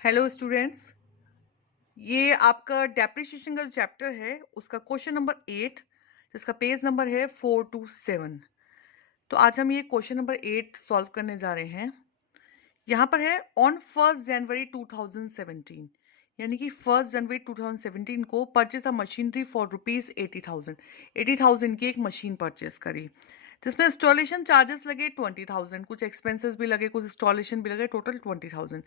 Hello students. ये आपका depreciation का जो चैप्टर है उसका क्वेश्चन नंबर 8 जिसका पेज नंबर है 427। तो आज हम ये क्वेश्चन नंबर 8 सॉल्व करने जा रहे हैं। यहाँ पर है ऑन 1 जनवरी 2017, यानी कि 1 जनवरी 2017 को purchase a machinery for rupees 80,000। 80,000 की एक मशीन परचेस करी जिसमें इंस्टॉलेशन चार्जेस लगे 20,000, कुछ एक्सपेंसेस भी लगे, कुछ इंस्टॉलेशन भी लगे, टोटल 20,000।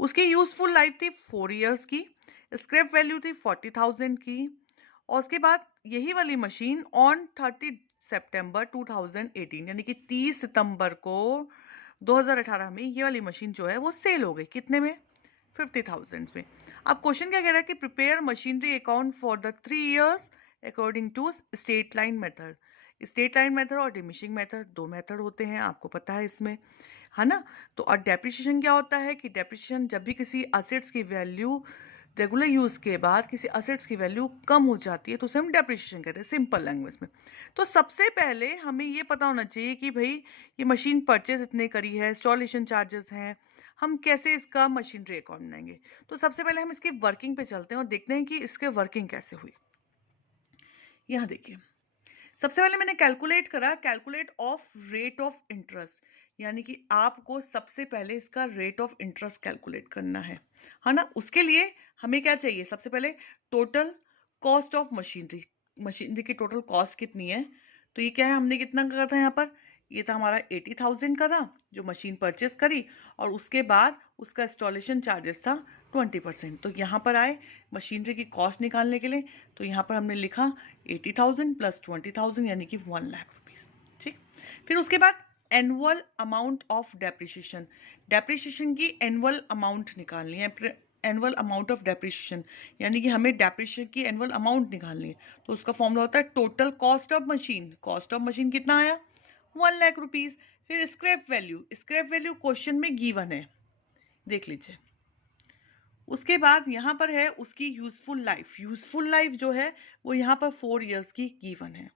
उसकी यूजफुल लाइफ थी 4 इयर्स की। स्क्रैप वैल्यू थी 40,000 की। और उसके बाद यही वाली मशीन ऑन 30 सितंबर 2018, यानी कि 30 सितंबर को 2018 में ये वाली मशीन जो है वो सेल हो गई। कितने में? 50,000 में। अब क्वेश्चन क्या कह रहा है कि prepare machinery account for the 3 years according to straight line method. Straight line method और डिमिशिंग मेथड, दो मेथड होते हैं, आपको पता है इसमें, है ना। तो और डेप्रिसिएशन क्या होता है कि डेप्रिसिएशन जब भी किसी असेट्स की वैल्यू रेगुलर यूज के बाद किसी असेट्स की वैल्यू कम हो जाती है तो उसे हम डेप्रिसिएशन कहते हैं सिंपल लैंग्वेज में। तो सबसे पहले हमें ये पता होना चाहिए कि भाई ये मशीन परचेज इतने करी है, इंस्टॉलेशन चार्जेस हैं, हम कैसे इसका मशीनरी अकाउंट बनाएंगे। तो सबसे पहले हम इसकी वर्किंग पे चलते हैं और देखते हैं कि इसके वर्किंग कैसे हुई। यहाँ देखिए, सबसे पहले मैंने कैलकुलेट करा, calculate of rate of interest, यानी कि आपको सबसे पहले इसका रेट ऑफ इंटरेस्ट कैलकुलेट करना है ना। उसके लिए हमें क्या चाहिए? सबसे पहले total cost of machinery, machinery की टोटल कॉस्ट कितनी है। तो ये क्या है, हमने कितना करा था यहाँ पर? ये था हमारा 80,000 का था जो मशीन परचेस करी, और उसके बाद उसका इंस्टॉलेशन चार्जेस था 20%। तो यहाँ पर आए मशीनरी की कॉस्ट निकालने के लिए, तो यहाँ पर हमने लिखा 80,000 प्लस 20,000 यानी कि 1,00,000 रुपीज। ठीक। फिर उसके बाद annual amount of depreciation, depreciation की एनुअल अमाउंट निकालनी है। एनुअल अमाउंट ऑफ डेप्रिसिएशन यानी कि हमें डेप्रिसिएशन की एनुअल अमाउंट निकालनी है। तो उसका फॉर्मूला होता है total cost of machine. Cost of machine कितना आया? 1,00,000 रुपीज। फिर scrap value, scrap value question में गिवन है, देख लीजिए। उसके बाद यहाँ पर है उसकी यूजफुल लाइफ, यूजफुल लाइफ जो है वो यहाँ पर 4 इयर्स की गिवन है।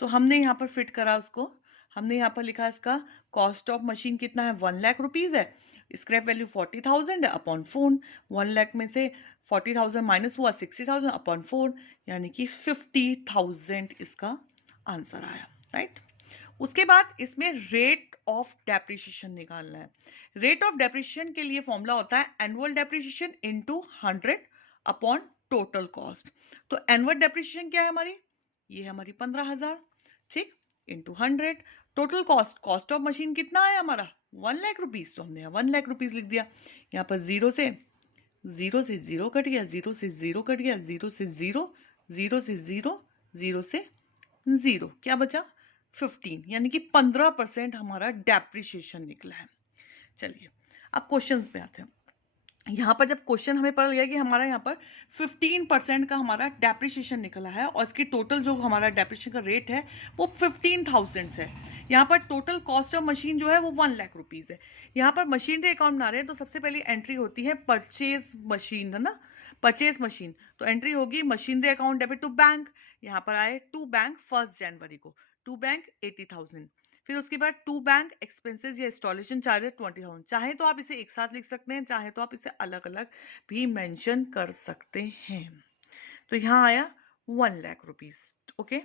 तो हमने यहाँ पर फिट करा उसको, हमने यहाँ पर लिखा इसका कॉस्ट ऑफ मशीन कितना है? 1,00,000 रुपीज है। स्क्रैप वैल्यू 40,000 है अपॉन 4। 1,00,000 में से 40,000 माइनस हुआ 60,000 अपॉन 4, यानी कि 50,000 इसका आंसर आया, राइट। उसके बाद इसमें रेट ऑफ डेप्रिसिएशन निकालना है। रेट ऑफ डेप्रिसिएशन के लिए फॉर्मूला होता है annual depreciation into 100 upon total cost. तो एनुअल डेप्रिसिएशन क्या है हमारी? ये है हमारी 15,000, ठीक, into 100। Total cost, cost of machine कितना है हमारा? 1,00,000 रुपीज। तो हमने 1,00,000 रुपीज लिख दिया। यहाँ पर जीरो से जीरो कट गया, जीरो से जीरो कट गया, जीरो से जीरो, जीरो से जीरो, जीरो से जीरो, क्या बचा? 15, यानी कि 15% हमारा डेप्रिसिएशन निकला है। चलिए अब क्वेश्चंस पे आते हैं। यहाँ पर जब क्वेश्चन हमें पता लगा कि हमारा यहाँ पर 15% का हमारा डेप्रिसिएशन निकला है और इसकी टोटल जो हमारा डेप्रिसिएशन का रेट है वो 15,000 है। यहाँ पर टोटल कॉस्ट ऑफ मशीन जो है वो 1,00,000 रुपीज है। यहाँ पर मशीनरी अकाउंट बना रहे हैं तो सबसे पहले एंट्री होती है परचेज मशीन, है ना, परचेज मशीन। तो एंट्री होगी machinery account debit to bank. यहाँ पर आए टू बैंक 1 जनवरी को, टू बैंक 80,000। फिर उसके बाद टू बैंक एक्सपेंसेस या इंस्टॉलेशन चार्जेस 20,000। चाहे तो आप इसे एक साथ लिख सकते हैं, चाहे तो आप इसे अलग अलग भी मेंशन कर सकते हैं। तो यहाँ आया 1,00,000 रुपीज, ओके।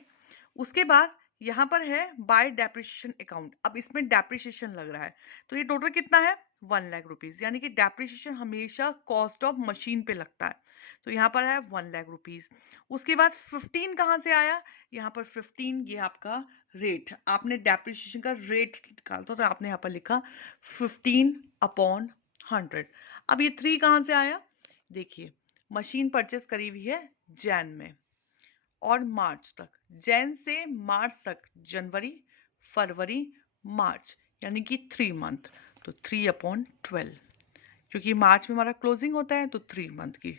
उसके बाद यहाँ पर है बाय डेप्रिसिएशन अकाउंट। अब इसमें डेप्रिसिएशन लग रहा है तो ये टोटल कितना है? 1,00,000 रुपीज, यानी कि डेप्रिसिएशन हमेशा कॉस्ट ऑफ मशीन पे लगता है। तो यहाँ पर है 1,00,000 रुपीज। उसके बाद 15 कहाँ से आया? यहाँ पर 15 ये आपका रेट, आपने डेप्रिसिएशन का रेट निकालता तो आपने यहाँ पर लिखा 15 अपॉन 100। अब ये 3 कहाँ से आया? देखिए, मशीन परचेस करी हुई है जैन में और मार्च तक, जैन से मार्च तक, जनवरी, फरवरी, मार्च, यानी कि 3 मंथ। तो 3/12, क्योंकि मार्च में हमारा क्लोजिंग होता है तो 3 मंथ की।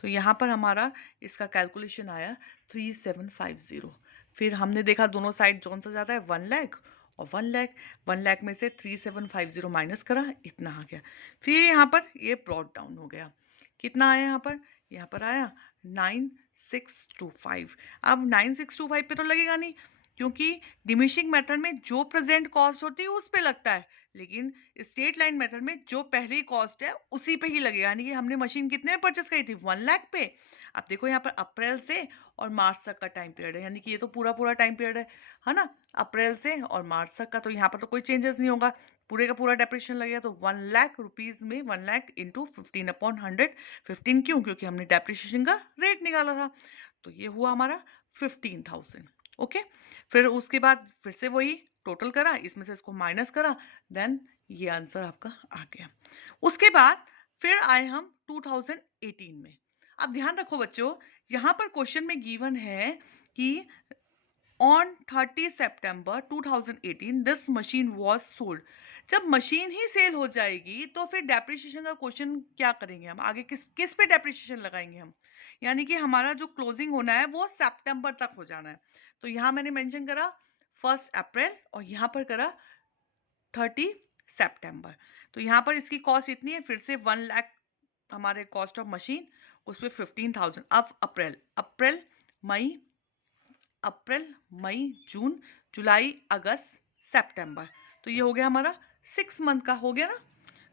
तो यहाँ पर हमारा इसका कैलकुलेशन आया 3,750। फिर हमने देखा दोनों साइड कौन सा ज़्यादा है, 1,00,000 और 1,00,000। 1,00,000 में से 3,750 माइनस करा, इतना आ गया। फिर यहाँ पर ये ब्रॉट डाउन हो गया, कितना आया यहाँ पर? यहाँ पर आया 9,625। अब 9,625 पे तो लगेगा नहीं, क्योंकि डिमिनिशिंग मेथड में जो प्रेजेंट कॉस्ट होती है उस पे लगता है। लेकिन स्ट्रेट लाइन मेथड में जो पहली कॉस्ट है उसी पे ही लगेगा, यानी कि हमने मशीन कितने में परचेस करी थी 1 लाख पे। अब देखो यहाँ पर अप्रैल से और मार्च तक का टाइम पीरियड है, यानी कि ये तो पूरा पूरा टाइम पीरियड है ना, अप्रैल से और मार्च तक का। तो यहाँ पर तो कोई चेंजेस नहीं होगा, पूरे का पूरा डेप्रिसिएशन लगेगा। तो 1 लाख रुपीज में 1 लाख इंटू 15/100। 15 क्यों? क्योंकि हमने डेप्रिसिएशन का रेट निकाला था। तो ये हुआ हमारा 15,000। ओके, फिर उसके बाद फिर से वही टोटल करा, इसमें से इसको माइनस करा, देन ये आंसर आपका आ गया। उसके बाद फिर आए हम 2018 में। अब ध्यान रखो बच्चों, यहाँ पर क्वेश्चन में गिवन है कि on 30 September 2018 this machine was sold. जब मशीन ही सेल हो जाएगी तो फिर डेप्रिसिएशन का क्वेश्चन क्या करेंगे हम आगे, किस किस पे डेप्रिसिएशन लगाएंगे हम, यानी कि हमारा जो क्लोजिंग होना है वो सितंबर तक हो जाना है। तो यहाँ मैंने मेंशन करा 1 अप्रैल और यहाँ पर करा 30 सितंबर। तो यहाँ पर इसकी कॉस्ट इतनी है, फिर से 1 लाख हमारे कॉस्ट ऑफ मशीन, उस पर 15,000। अब अप्रैल अप्रैल मई अप्रैल मई जून जुलाई अगस्त सितंबर, तो ये हो गया हमारा 6 मंथ का हो गया ना।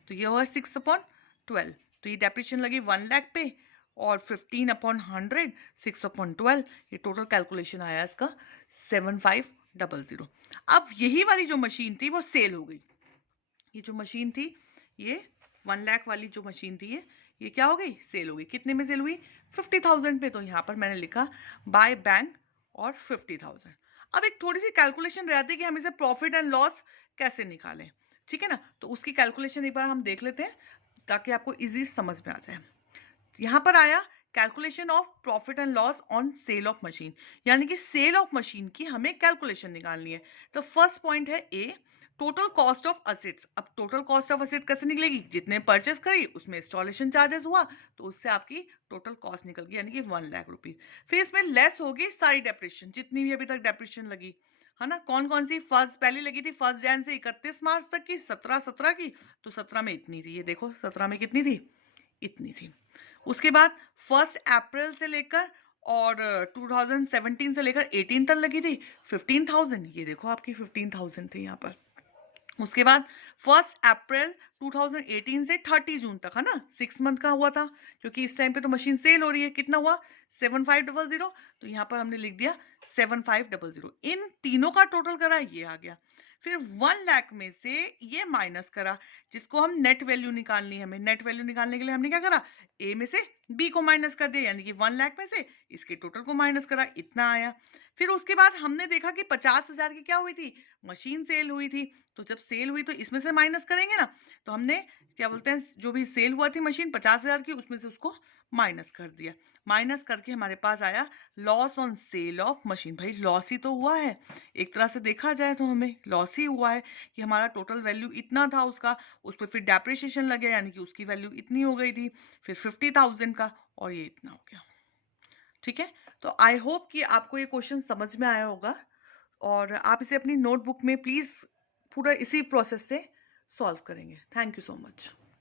तो ये होगा 6/12। तो ये डेप्रिसिएशन लगी 1 लाख पे और 15/100 6/12, ये टोटल कैलकुलेशन आया इसका 7500। अब यही वाली जो मशीन थी वो सेल हो गई। ये जो मशीन थी, ये 1 लाख वाली जो मशीन थी, ये क्या हो गई, सेल हो गई। कितने में सेल हुई? 50,000 पे। तो यहाँ पर मैंने लिखा बाय बैंक और 50,000। अब एक थोड़ी सी कैलकुलेशन रहती है कि हम इसे प्रॉफिट एंड लॉस कैसे निकालें, ठीक है ना। तो उसकी कैलकुलेशन एक बार हम देख लेते हैं ताकि आपको इजी समझ में आ जाए। यहाँ पर आया calculation of profit and loss on sale of machine, यानी कि सेल ऑफ मशीन की हमें कैलकुलेशन निकालनी है। तो फर्स्ट पॉइंट है ए, टोटल कॉस्ट ऑफ असेट्स। अब टोटल कॉस्ट ऑफ असेट कैसे निकलेगी? जितने परचेस करी उसमें इंस्टॉलेशन चार्जेस हुआ, तो उससे आपकी टोटल कॉस्ट निकल गई, यानी कि 1 लाख रुपीज। फिर इसमें लेस होगी सारी डेप्रिसिएशन, जितनी भी अभी तक डेप्रिसिएशन लगी है ना। कौन कौन सी? फर्स्ट पहली लगी थी 1 जनवरी से 31 मार्च तक की, 17 की। तो 17 में इतनी थी, ये देखो 17 में कितनी थी, इतनी थी। उसके बाद 1 अप्रैल से लेकर और 2017 से लेकर 18 तक लगी थी 15,000, ये देखो आपकी 15,000 थी यहाँ पर। उसके बाद 1 अप्रैल 2018 से 30 जून तक, है ना, 6 मंथ का हुआ था, क्योंकि इस टाइम पे तो मशीन सेल हो रही है। कितना हुआ? 7500। तो यहाँ पर हमने लिख दिया 7500। इन तीनों का टोटल करा, ये आ गया। फिर 1 लाख में से ये माइनस करा, जिसको हम नेट वैल्यू निकालनी है। हमें नेट वैल्यू निकालने के लिए हमने क्या करा, ए में से बी को माइनस कर दिया, यानी कि 1 लाख में से इसके टोटल को माइनस करा, इतना आया। फिर उसके बाद हमने देखा कि 50,000 की क्या हुई थी, मशीन सेल हुई थी। तो जब सेल हुई तो इसमें से माइनस करेंगे ना, तो हमने क्या बोलते हैं, जो भी सेल हुआ थी मशीन 50,000 की, उसमें से उसको माइनस कर दिया। माइनस करके हमारे पास आया loss on sale of machine. भाई लॉस ही तो हुआ है, एक तरह से देखा जाए तो हमें लॉस ही हुआ है कि हमारा टोटल वैल्यू इतना था उसका, उस पर फिर डेप्रिसिएशन लगे, यानी कि उसकी वैल्यू इतनी हो गई थी, फिर 50,000 का, और ये इतना हो गया। ठीक है, तो आई होप कि आपको ये क्वेश्चन समझ में आया होगा और आप इसे अपनी नोटबुक में प्लीज पूरा इसी प्रोसेस से सॉल्व करेंगे। Thank you so much.